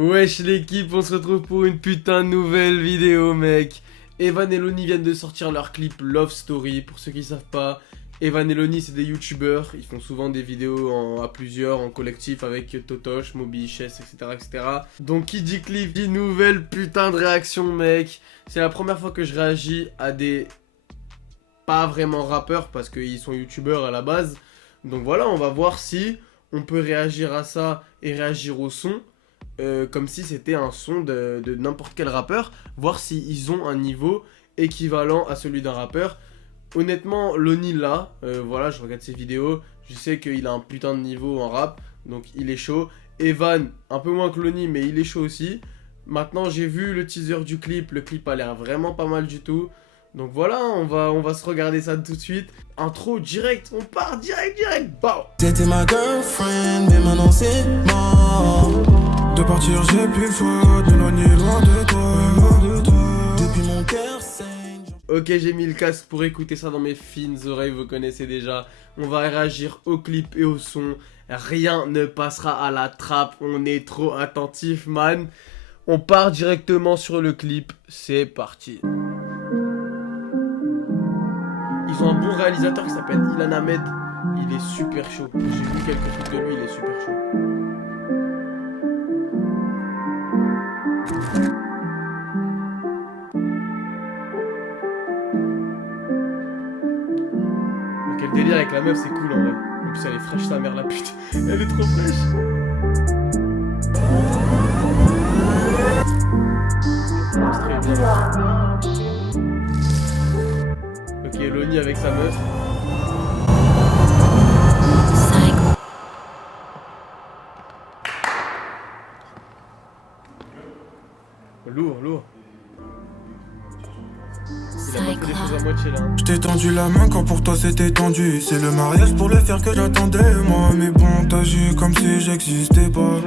Wesh l'équipe, on se retrouve pour une putain de nouvelle vidéo mec. Evan et Lonnie viennent de sortir leur clip Love Story. Pour ceux qui savent pas, Evan et Lonnie c'est des youtubeurs. Ils font souvent des vidéos à plusieurs, en collectif avec Totosh, Moby, Chess, etc. Donc qui dit clip dit nouvelle putain de réaction mec. C'est la première fois que je réagis à des... pas vraiment rappeurs parce qu'ils sont youtubeurs à la base. Donc voilà, on va voir si on peut réagir à ça et réagir au son. Comme si c'était un son de n'importe quel rappeur, voir s'ils ont un niveau équivalent à celui d'un rappeur. Honnêtement, Lonnie là, voilà, je regarde ses vidéos, je sais qu'il a un putain de niveau en rap, donc il est chaud. Evan, un peu moins que Lonnie, mais il est chaud aussi. Maintenant, j'ai vu le teaser du clip, le clip a l'air vraiment pas mal du tout. Donc voilà, on va se regarder ça tout de suite. Intro direct, on part direct, bah. C'était ma girlfriend, mais maintenant c'est mort. De partir j'ai plus le choix, de m'éloigner loin de toi. Depuis mon cœur saigne. Ok, j'ai mis le casque pour écouter ça dans mes fines oreilles, vous connaissez déjà. On va réagir au clip et au son. Rien ne passera à la trappe, on est trop attentif man. On part directement sur le clip, c'est parti. Ils ont un bon réalisateur qui s'appelle Ilan Ahmed. Il est super chaud. J'ai vu quelques trucs de lui, il est super chaud. Ok, le délire avec la meuf, c'est cool en vrai. En plus, elle est fraîche sa mère, la pute. Elle est trop fraîche. C'est très bien. Ok, Lonnie avec sa meuf. Lourd. Il a pas fait les choses à moitié là. Je t'ai tendu la main quand pour toi c'était tendu. C'est le mariage pour le faire que j'attendais moi. Mais bon, t'agis comme si j'existais pas.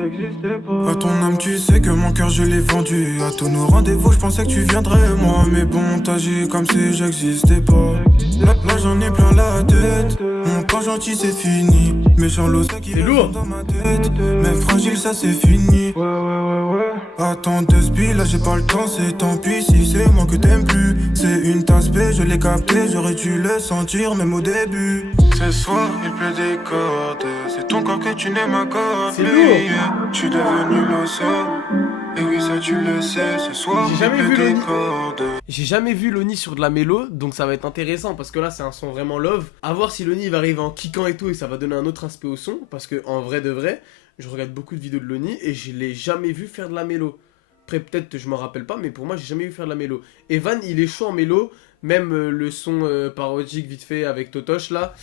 À ton âme tu sais que mon cœur je l'ai vendu. À tous nos rendez-vous je pensais que tu viendrais moi. Mais bon, t'agis comme si j'existais pas. Là j'en ai plein la tête. Mon temps gentil c'est fini. Méchant l'os qui lourd dans ma tête. Mais fragile ça c'est fini. Ouais. Attends deux spies, là j'ai pas le temps, c'est tant pis si c'est moi que t'aimes plus. C'est une tasse B, je l'ai capté, j'aurais dû le sentir même au début. Ce soir il pleut des cordes, c'est ton corps que tu ne m'accordes plus. Je suis devenu l'osso, et oui ça tu le sais, ce soir il pleut des cordes. J'ai jamais vu Lonnie sur de la mélo, donc ça va être intéressant parce que là c'est un son vraiment love. A voir si Lonnie va arriver en kickant et tout et ça va donner un autre aspect au son. Parce que en vrai de vrai, je regarde beaucoup de vidéos de Lonnie et je l'ai jamais vu faire de la mélo. Après peut-être je m'en rappelle pas, mais pour moi j'ai jamais vu faire de la mélo. Evan il est chaud en mélo, même le son parodique vite fait avec Totosh là.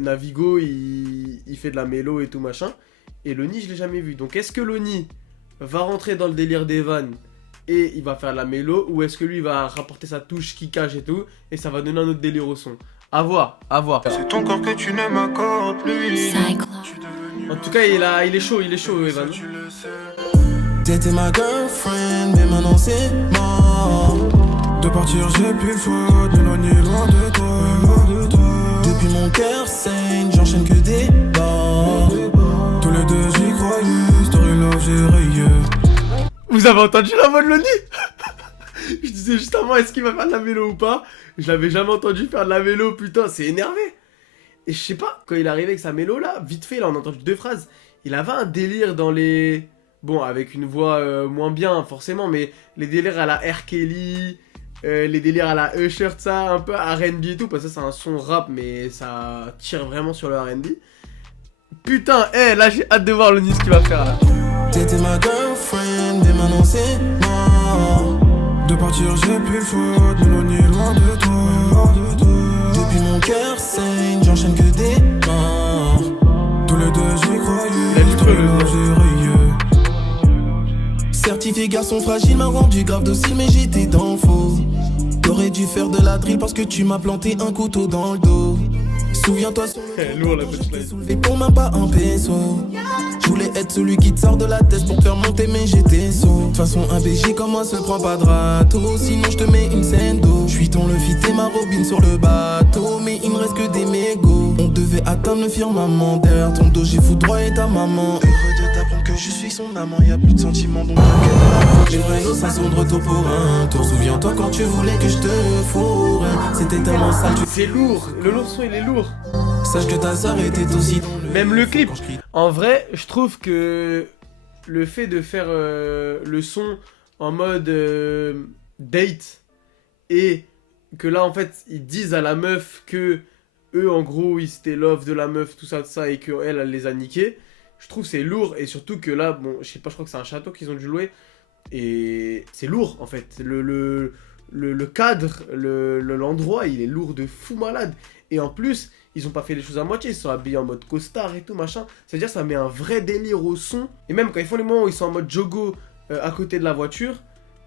Navigo il fait de la mélo et tout machin. Et Lonnie je l'ai jamais vu. Donc est-ce que Lonnie va rentrer dans le délire d'Evan et il va faire de la mélo, ou est-ce que lui va rapporter sa touche kickage et tout et ça va donner un autre délire au son? À voir. C'est ton corps que tu ne m'accordes plus. En tout cas il est chaud Evan. T'étais ma girlfriend, mais maintenant c'est mort. De partir j'ai plus le choix, de m'éloigner loin de toi. Depuis mon cœur saigne, j'enchaîne que des bords. Tous les deux j'y croyais, story love j'ai rayé. Vous avez entendu la voix de Lonnie? Je disais juste avant, est-ce qu'il va faire de la vélo ou pas? Je l'avais jamais entendu faire de la vélo, putain, c'est énervé. Et je sais pas, quand il est arrivé avec sa mélo là, vite fait, là on a entendu deux phrases. Il avait un délire dans les... Bon, avec une voix moins bien forcément, mais les délires à la R. Kelly, les délires à la Usher, ça, un peu R&B et tout, parce que ça c'est un son rap, mais ça tire vraiment sur le R&B. Putain, là j'ai hâte de voir Lonnie ce qu'il va faire là. T'étais ma girlfriend, mais maintenant c'est mort. De partir j'ai plus le choix, de m'éloigner loin de toi. Depuis mon cœur saigne, j'enchaîne que des morts. Tous les deux j'y croyais, j'ai rayé. Certifié garçon fragile m'a rendu grave docile, mais j'étais dans le faux. T'aurais dû faire de la drill parce que tu m'as planté un couteau dans le dos. Souviens-toi sur le lourd la petite live. soulevé pour même pas un peso. Je voulais être celui qui te sort de la tête pour te faire monter, mais j'étais saut. De toute façon un BG comme moi se prend pas de râteau, sinon je te mets une scène d'eau. Je suis ton Luffy, t'es ma Robin sur le bateau, mais il me reste que des mégots. On devait atteindre le firmament, derrière ton dos j'ai foudroyé ta maman. Heureux de t'apprendre que je suis son amant, y a plus de sentiments, donc t'inquiète. Les vrais nos sont de retour pour un tour. Souviens-toi quand tu voulais que je te fourre. C'était tellement sale, C'est lourd, le son il est lourd. Sache que ta sœur était aussi dans le... Même le clip. En vrai, je trouve que le fait de faire le son en mode date et que là en fait ils disent à la meuf que eux en gros ils étaient love de la meuf tout ça et que elle les a niqués, je trouve c'est lourd et surtout que là bon je sais pas, je crois que c'est un château qu'ils ont dû louer et c'est lourd en fait, le cadre, l'endroit il est lourd de fou malade et en plus ils ont pas fait les choses à moitié, ils sont habillés en mode costard et tout machin, c'est à dire ça met un vrai délire au son et même quand ils font les moments où ils sont en mode jogo à côté de la voiture,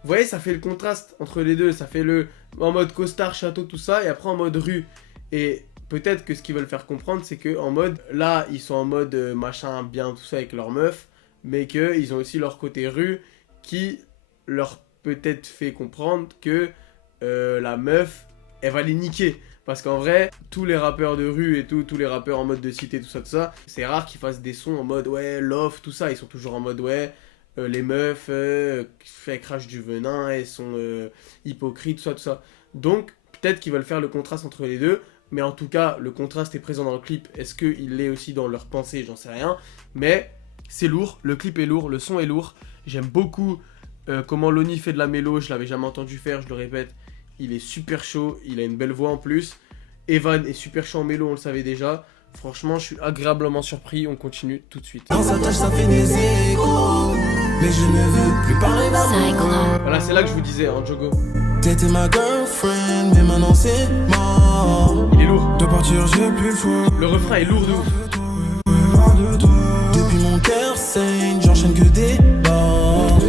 vous voyez ça fait le contraste entre les deux, ça fait le en mode costard, château tout ça et après en mode rue et peut-être que ce qu'ils veulent faire comprendre c'est que en mode là ils sont en mode machin bien tout ça avec leur meuf mais qu'ils ont aussi leur côté rue qui leur peut-être fait comprendre que la meuf elle va les niquer. Parce qu'en vrai, tous les rappeurs de rue et tout, tous les rappeurs en mode de cité, tout ça, c'est rare qu'ils fassent des sons en mode ouais, love, tout ça. Ils sont toujours en mode ouais, les meufs, elles crachent du venin, elles sont hypocrites, tout ça. Donc, peut-être qu'ils veulent faire le contraste entre les deux. Mais en tout cas, le contraste est présent dans le clip. Est-ce qu'il l'est aussi dans leur pensée? J'en sais rien. Mais c'est lourd, le clip est lourd, le son est lourd. J'aime beaucoup comment Loni fait de la mélo, je l'avais jamais entendu faire, je le répète. Il est super chaud, il a une belle voix en plus. Evan est super chaud en mélo, on le savait déjà. Franchement, je suis agréablement surpris, on continue tout de suite. Dans sa tâche, ça fait des échos. Mais je ne veux plus parler d'amour. Voilà, c'est là que je vous disais, hein, Jogo. T'étais ma girlfriend, mais maintenant c'est mort. Il est lourd. De partir, j'ai plus le choix. Le refrain est lourd de ouf. Depuis mon cœur saigne, j'enchaîne que des bords.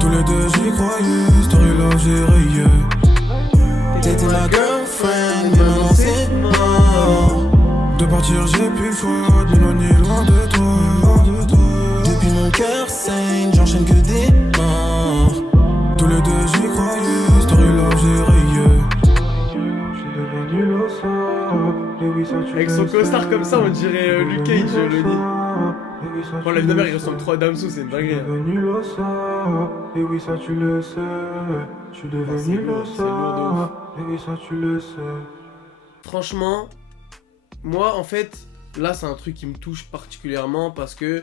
Tous les deux j'y croyais, story love j'ai rayé. T'étais ma girlfriend, mais maintenant c'est mort. De partir j'ai plus le choix, de m'éloigner loin de toi. Depuis mon cœur saigne, j'enchaîne que des morts. Tous les deux j'y croyais, story love j'ai rayé. J'suis devenu l'osso, et oui ça tu Avec son costard comme ça, on dirait Luke Cage, Loni. Bon, la vie de mère, il ressemble trop à Damso, c'est une dinguerie. Je suis devenu l'osso, et oui ça tu le sais. Je suis devenu l'osso, et oui ça tu le sais. Franchement, moi en fait, là c'est un truc qui me touche particulièrement parce que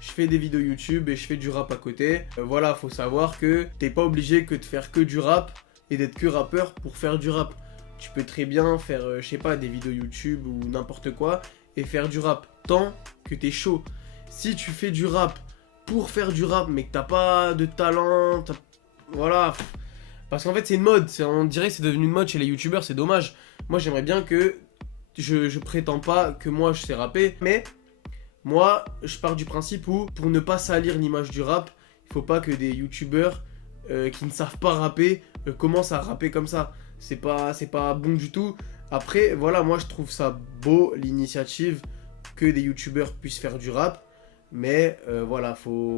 je fais des vidéos YouTube et je fais du rap à côté. Voilà, faut savoir que t'es pas obligé que de faire que du rap et d'être que rappeur pour faire du rap. Tu peux très bien faire, je sais pas, des vidéos YouTube ou n'importe quoi et faire du rap tant que t'es chaud. Si tu fais du rap pour faire du rap mais que t'as pas de talent, voilà. Parce qu'en fait c'est une mode, on dirait que c'est devenu une mode chez les youtubeurs, c'est dommage. Moi j'aimerais bien que, je prétends pas que moi je sais rapper, mais moi je pars du principe où pour ne pas salir l'image du rap, il faut pas que des youtubeurs qui ne savent pas rapper commencent à rapper comme ça. C'est pas bon du tout. Après voilà, moi je trouve ça beau l'initiative que des youtubeurs puissent faire du rap. Mais voilà,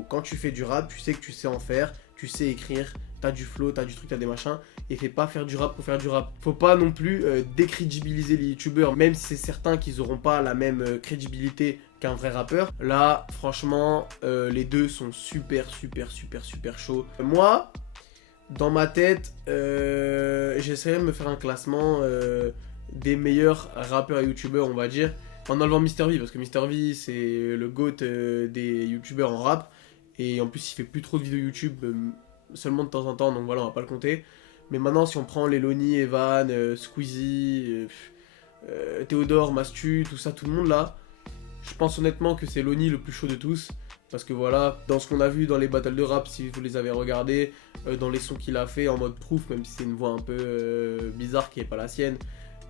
quand tu fais du rap, tu sais que tu sais en faire, tu sais écrire, t'as du flow, t'as du truc, t'as des machins, et fais pas faire du rap pour faire du rap. Faut pas non plus décrédibiliser les youtubeurs, même si c'est certain qu'ils auront pas la même crédibilité qu'un vrai rappeur. Là, franchement, les deux sont super chauds. Moi, dans ma tête, j'essaierai de me faire un classement des meilleurs rappeurs et youtubeurs, on va dire. En enlevant MrV, parce que MrV c'est le GOAT des youtubeurs en rap. Et en plus il fait plus trop de vidéos YouTube, seulement de temps en temps, donc voilà on va pas le compter. Mais maintenant si on prend les Loni, Evan, Squeezie, Théodore, Mastu, tout ça, tout le monde là, je pense honnêtement que c'est Loni le plus chaud de tous. Parce que voilà, dans ce qu'on a vu dans les battles de rap, si vous les avez regardés, dans les sons qu'il a fait en mode proof, même si c'est une voix un peu bizarre qui est pas la sienne,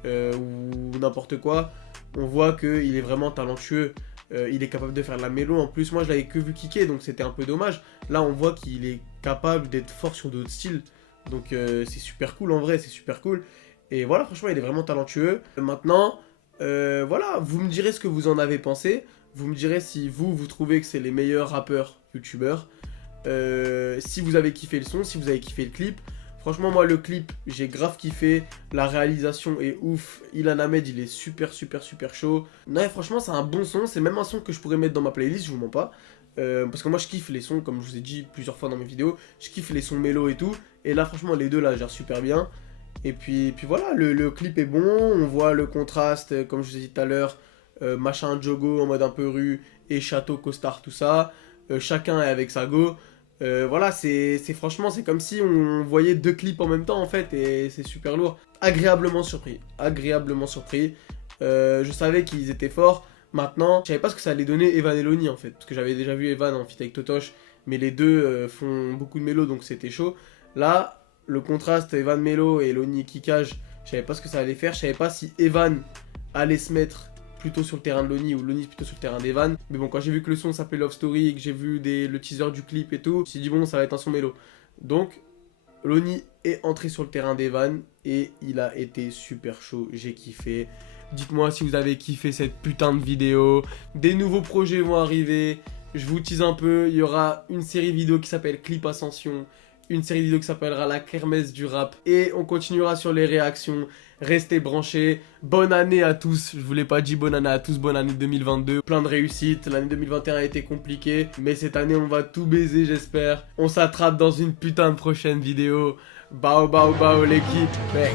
ou n'importe quoi, on voit qu'il est vraiment talentueux, il est capable de faire de la mélo. En plus moi je l'avais que vu kicker, donc c'était un peu dommage. Là on voit qu'il est capable d'être fort sur d'autres styles, donc c'est super cool en vrai, c'est super cool. Et voilà, franchement il est vraiment talentueux. Maintenant, voilà, vous me direz ce que vous en avez pensé. Vous me direz si vous trouvez que c'est les meilleurs rappeurs, youtubeurs. Si vous avez kiffé le son, si vous avez kiffé le clip. Franchement, moi, le clip, j'ai grave kiffé. La réalisation est ouf. Ilan Ahmed, il est super chaud. Non, franchement, c'est un bon son. C'est même un son que je pourrais mettre dans ma playlist, je vous mens pas. Parce que moi je kiffe les sons, comme je vous ai dit plusieurs fois dans mes vidéos, je kiffe les sons mélo et tout. Et là franchement les deux là gèrent super bien. Et puis voilà, le clip est bon, on voit le contraste, comme je vous ai dit tout à l'heure, machin Jogo en mode un peu rue et château, costard, tout ça. Chacun est avec sa go. Voilà, c'est franchement, c'est comme si on voyait deux clips en même temps en fait, et c'est super lourd. Agréablement surpris, agréablement surpris. Je savais qu'ils étaient forts. Maintenant, je savais pas ce que ça allait donner Evan et Loni en fait, parce que j'avais déjà vu Evan en feat avec Totoche, mais les deux font beaucoup de mélo donc c'était chaud. Là, le contraste Evan Mélo et Loni Kikage, je savais pas ce que ça allait faire, je savais pas si Evan allait se mettre plutôt sur le terrain de Loni ou Loni plutôt sur le terrain d'Evan. Mais bon, quand j'ai vu que le son s'appelait Love Story et que j'ai vu le teaser du clip et tout, je me suis dit bon, ça va être un son mélo. Donc, Loni est entré sur le terrain d'Evan et il a été super chaud, j'ai kiffé. Dites-moi si vous avez kiffé cette putain de vidéo. Des nouveaux projets vont arriver. Je vous tease un peu, il y aura une série vidéo qui s'appelle Clip Ascension, une série vidéo qui s'appellera La Kermesse du rap, et on continuera sur les réactions. Restez branchés. Bonne année à tous. Je vous l'ai pas dit, bonne année à tous, bonne année 2022. Plein de réussites. L'année 2021 a été compliquée, mais cette année on va tout baiser, j'espère. On s'attrape dans une putain de prochaine vidéo. Bao bao bao l'équipe. Mec.